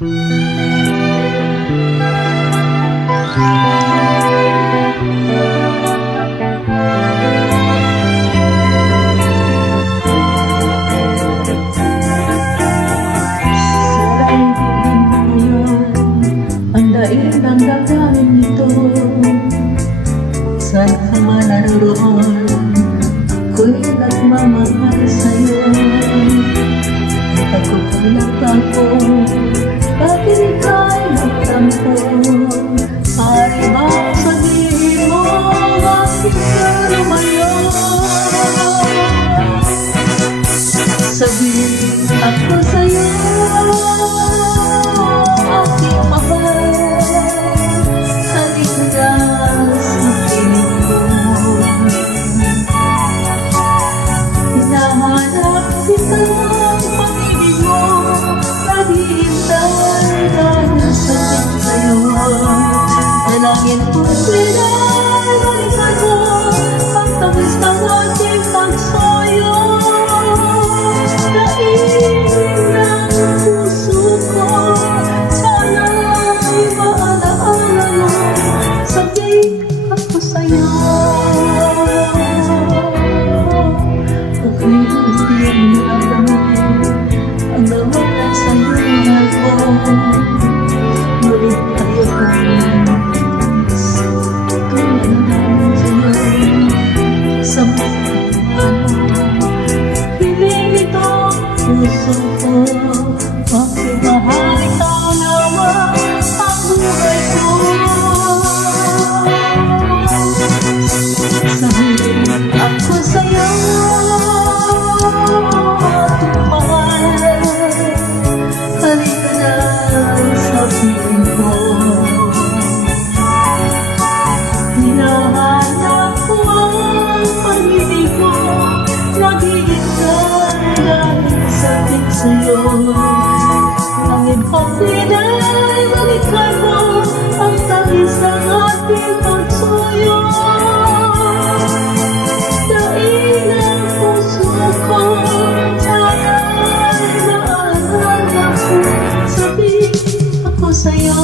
Ang damdamin nito, saan ka man naroon, ako'y nagmamahal sa'yo. Nagkukulang ako, bakit ika'y nagtampo? Maaari ba sabihin mo, bakit ka lumayo? Sabihin ako sa'yo, aking mahal. Dalangin ko sina'y balikan mo ang tamis ng ating pagsoyo. Daig ng puso ko, sana'y maalaala mo. Sabihin ako sa'yo, ako'y hindi naramdaman ang nawalan sa'yo mahal ko. Ngunit ayoko puso ko, bakit mahal ikaw naman ang buhay ko? Sabihin ako sa'yo, aking mahal. Halika na sa piling ko. Hinahanap ko ang pag-ibig ko, naghihintay dahil sakit sa'yo. Langit ko pinay, balikan mo ang tamis ng ating pagsuyo. Daig ng puso ko, sana'y maalala ko. Sabihin ako sa'yo,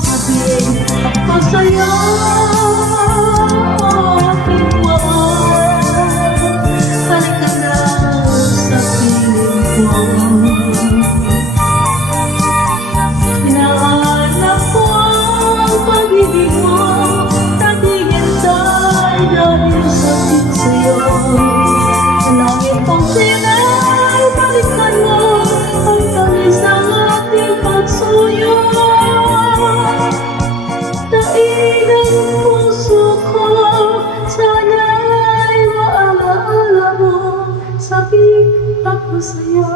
sabihin ako sa'yo, aking mahal. Halika na sa piling ko. Hinahanap ko ang pag-ibig mo, naghihintay dahil sakit sa'yo. Dalangin kong sina'y balikan mo ang tamis ng ating pagsuyo. Daig ng puso ko, sana'y maalaala mo. Sabihin ako sa'yo.